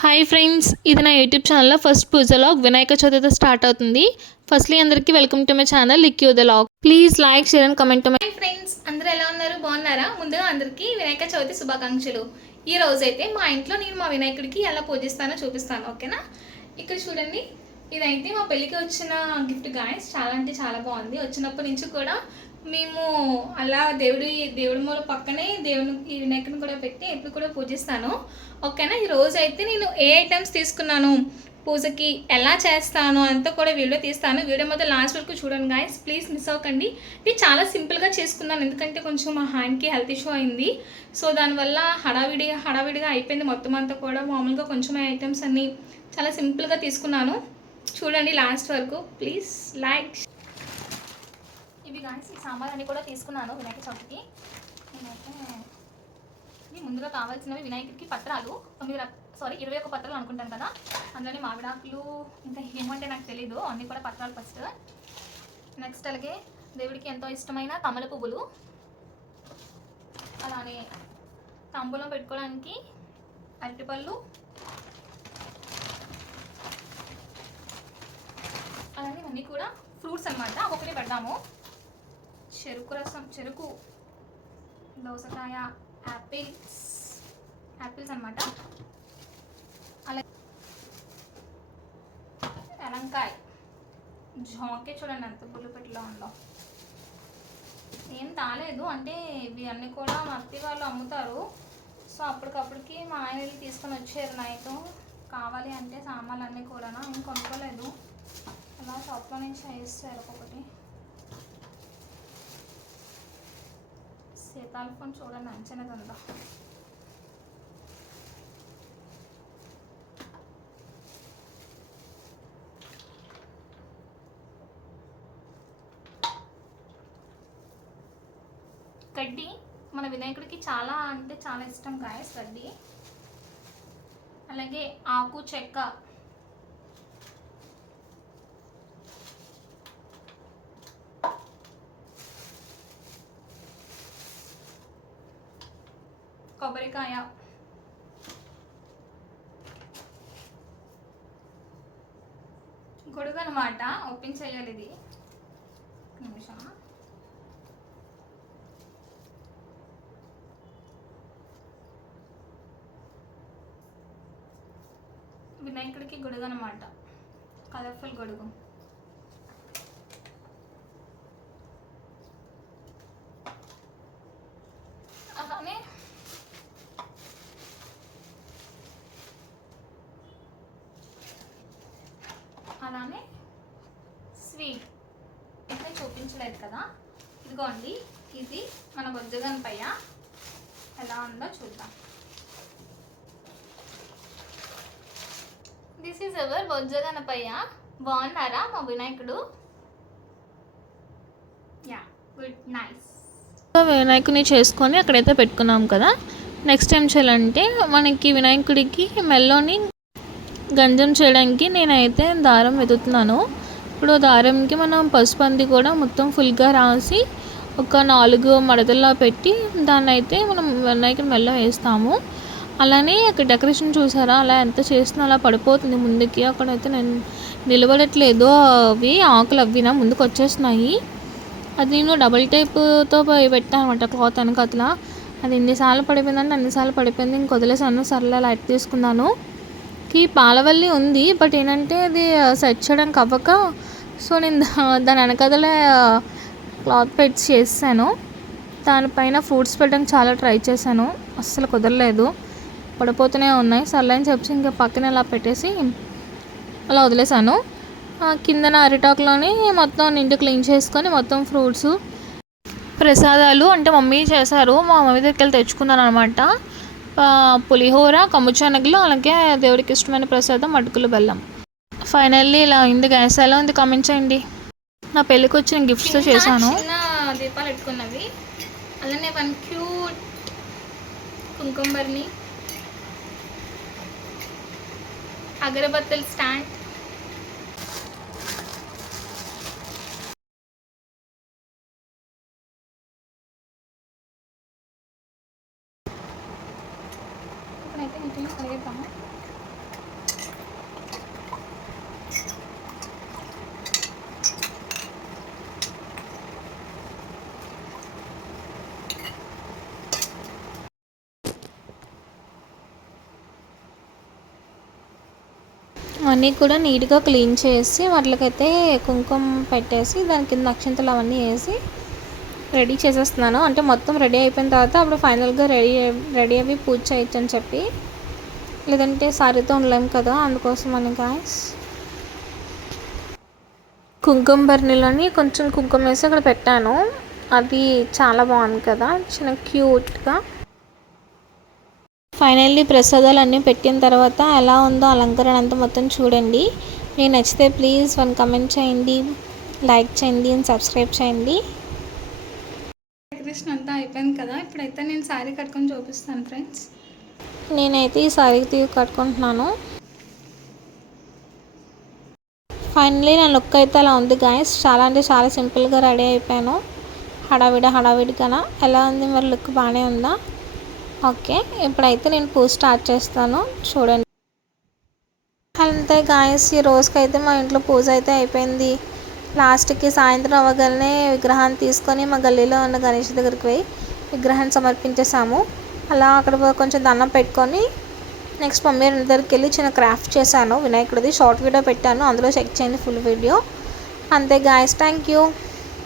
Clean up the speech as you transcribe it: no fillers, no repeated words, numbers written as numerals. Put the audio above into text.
Hi friends, ఇది నా YouTube ఛానల్లో ఫస్ట్ పూజ లాగ్ వినాయక చవితితో స్టార్ట్ అవుతుంది. ఫస్ట్లీ అందరికీ వెల్కమ్ టు మై ఛానల్ లిక్యూ the vlog. Please like share and comment. Hi friends, అందరూ ఎలా ఉన్నారు? బాగున్నారా? ముందుగా అందరికీ వినాయక చవితి శుభాకాంక్షలు. ఈ రోజైతే మా ఇంట్లో నేను మా వినాయకుడికి ఎలా పూజిస్తానో చూపిస్తాను, ఓకేనా? ఇక్కడ చూడండి, ఇదైతే మా పెళ్ళికి వచ్చిన గిఫ్ట్ గాయస్. చాలా అంటే చాలా బాగుంది. వచ్చినప్పటి నుంచి కూడా మేము అలా దేవుడి మూల పక్కనే దేవునికి వినాయకుని కూడా పెట్టి ఎప్పుడు కూడా పూజిస్తాను, ఓకేనా? ఈ రోజు అయితే నేను ఏ ఐటమ్స్ తీసుకున్నాను, పూజకి ఎలా చేస్తాను అంతా కూడా వీడియో తీస్తాను. వీడియో మొత్తం లాస్ట్ వరకు చూడండి గాయస్, ప్లీజ్ మిస్ అవ్వకండి. ఇది చాలా సింపుల్గా చేసుకున్నాను, ఎందుకంటే కొంచెం మా హ్యాండ్కి హెల్త్ ఇష్యూ అయింది. సో దానివల్ల హడావిడిగా అయిపోయింది మొత్తం అంతా కూడా. మామూలుగా కొంచెం ఐటమ్స్ అన్నీ చాలా సింపుల్గా తీసుకున్నాను. చూడండి లాస్ట్ వరకు, ప్లీజ్ లైక్. ఇవి గాయస్, ఈ సాంబార్ అన్నీ కూడా తీసుకున్నాను వినాయక చవితికి. నేనైతే ఇవి ముందుగా కావాల్సినవి వినాయకుడికి పత్రాలు 21 పత్రాలు అనుకుంటాను కదా. అందులోని మామిడాకులు, ఇంకా ఏమంటే నాకు తెలీదు, అన్నీ కూడా పత్రాలు ఫస్ట్. నెక్స్ట్ అలాగే దేవుడికి ఎంతో ఇష్టమైన కమల పువ్వులు, అలానే తాంబూలం పెట్టుకోవడానికి అరటిపళ్ళు, అలానే ఇవన్నీ కూడా ఫ్రూట్స్ అనమాట. ఒక్కొక్కటి పెడదాము. చెరుకు రసం, చెరుకు, దోసకాయ, యాపిల్స్ అనమాట. అలాగే ఎలంకాయ, జాకే చూడండి ఎంత పులిపెట్టులో ఉందో. ఏం తాలేదు అంటే ఇవి అన్నీ కూడా మా అత్తి వాళ్ళు అమ్ముతారు. సో అప్పటికప్పటికి మా ఆయన వెళ్ళి తీసుకొని వచ్చారు నైట్. కావాలి అంటే సామాన్లు అన్నీ కూడా ఏం కొనుక్కోలేదు, అలా షాప్లో నుంచి వేస్తారు. ఒక్కొక్కటి సీతాల ఫోన్ చూడండి అంచనది ఉందా. గడ్డి మన వినాయకుడికి చాలా అంటే చాలా ఇష్టం గాయస్, గడ్డి. అలాగే ఆకు, చెక్క, కొబ్బరికాయ, గొడుగు అనమాట. ఓపెన్ చేయాలి ఇది, నిమిషం. వినాయకుడికి గొడుగు అనమాట, కలర్ఫుల్ గొడుగు. అలానే స్వీట్ అయితే చూపించలేదు కదా, ఇదిగోండి. ఇది మన బొజ్జగనపయ్య, ఎలా ఉందో చూద్దాం. This is our Bojjaganapayya. బాగున్నారా మా వినాయకుడు? Yeah, good, nice. వినాయకుని చేసుకొని అక్కడైతే పెట్టుకున్నాం కదా. నెక్స్ట్ ఏం చేయాలంటే మనకి వినాయకుడికి మెల్లోని గంజం చేయడానికి నేనైతే దారం వెతుకుతున్నాను. ఇప్పుడు దారంకి మనం పసుపంది కూడా మొత్తం ఫుల్గా రాసి ఒక 4 మడతల్లో పెట్టి దాన్ని అయితే మనం వినాయకుడి మెల్ల వేస్తాము. అలానే అక్కడ డెకరేషన్ చూసారా, అలా ఎంత చేసినా అలా పడిపోతుంది ముందుకి. అక్కడైతే నేను నిలబడట్లేదు, అవి ఆకులు అవినా ముందుకు వచ్చేస్తున్నాయి. అది నేను డబుల్ టేప్తో పెట్టాను అనమాట, క్లాత్ వెనకట్లా. అది ఎన్నిసార్లు పడిపోయిందంటే అన్నిసార్లు పడిపోయింది. ఇంక వదిలేసాను, సర్లే లైట్ తీసుకున్నాను. పాలవల్లి ఉంది, బట్ ఏంటంటే అది సెట్ చేయడానికి అవ్వక, సో నేను దాని వెనకదలే క్లాత్ పెట్టి చేసాను. దానిపైన ఫ్రూట్స్ పెట్టడానికి చాలా ట్రై చేశాను, అస్సలు కుదరలేదు, పడిపోతూనే ఉన్నాయి. సర్లే అని చెప్పి ఇంకా పక్కన ఇలా పెట్టేసి అలా వదిలేసాను. కిందన అరిటాకులోని మొత్తం నిండు క్లీన్ చేసుకొని మొత్తం ఫ్రూట్స్, ప్రసాదాలు అంటే మమ్మీ చేశారు, మా మమ్మీ దగ్గరికి వెళ్ళి తెచ్చుకున్నాను అనమాట. పులిహోర, కమ్ముచానగలు, అలాగే దేవుడికి ఇష్టమైన ప్రసాదం అటుకులు బెల్లం. ఫైనల్లీ ఇలా అయింది గ్యాస్. ఎలా ఉంది కామెంట్ చేయండి. నా పెళ్ళికి వచ్చిన గిఫ్ట్స్ చేశాను. దీపాలు పెట్టుకున్నవి, అలానే 1 క్యూట్ కుంకుమర్ని, అగరబత్తుల స్టాండ్, ఇప్పుడైతే ఇంటిని కలిగేద్దాము. అన్నీ కూడా నీట్గా క్లీన్ చేసి వాటికైతే కుంకుమ పెట్టేసి దాని కింద అక్షింతలు అవన్నీ వేసి రెడీ చేసేస్తున్నాను. అంటే మొత్తం రెడీ అయిపోయిన తర్వాత అప్పుడు ఫైనల్గా రెడీ అవి పూజ చేయొచ్చు అని చెప్పి, లేదంటే సారీతో ఉండలేము కదా, అందుకోసం అని గాయస్. కుంకుమ బర్నీలోని కొంచెం కుంకుమ వేసి అక్కడ పెట్టాను. అది చాలా బాగుంది కదా, చిన్న క్యూట్గా. ఫైనల్లీ ప్రసాదాలు అన్నీ పెట్టిన తర్వాత ఎలా ఉందో అలంకరణ అంతా మొత్తం చూడండి. మీకు నచ్చితే ప్లీజ్ 1 కమెంట్ చేయండి, లైక్ చేయండి అండ్ సబ్స్క్రైబ్ చేయండి. డెకరేషన్ అంతా అయిపోయింది కదా, ఇప్పుడైతే నేను శారీ కట్టుకొని చూపిస్తాను ఫ్రెండ్స్. నేనైతే ఈ శారీ కట్టుకుంటున్నాను. ఫైనల్లీ నా లుక్ అయితే అలా ఉంది గాయస్. చాలా అంటే చాలా సింపుల్గా రెడీ అయిపోయాను, హడావిడిగా. ఎలా ఉంది మరి లుక్? బాగానే ఉందా? ఓకే, ఇప్పుడైతే నేను పూజ స్టార్ట్ చేస్తాను, చూడండి. అంతే గాయస్, ఈ రోజుకైతే మా ఇంట్లో పూజ అయితే అయిపోయింది. లాస్ట్కి సాయంత్రం అవ్వగానే విగ్రహాన్ని తీసుకొని మా గల్లీలో ఉన్న గణేష్ దగ్గరికి పోయి విగ్రహాన్ని సమర్పించేసాము. అలా అక్కడ కొంచెం దండం పెట్టుకొని నెక్స్ట్ మమ్మీ దగ్గరికి వెళ్ళి చిన్న క్రాఫ్ట్ చేశాను వినాయకుడిది. షార్ట్ వీడియో పెట్టాను, అందులో చెక్ చేయండి ఫుల్ వీడియో. అంతే గాయస్, థ్యాంక్ యూ.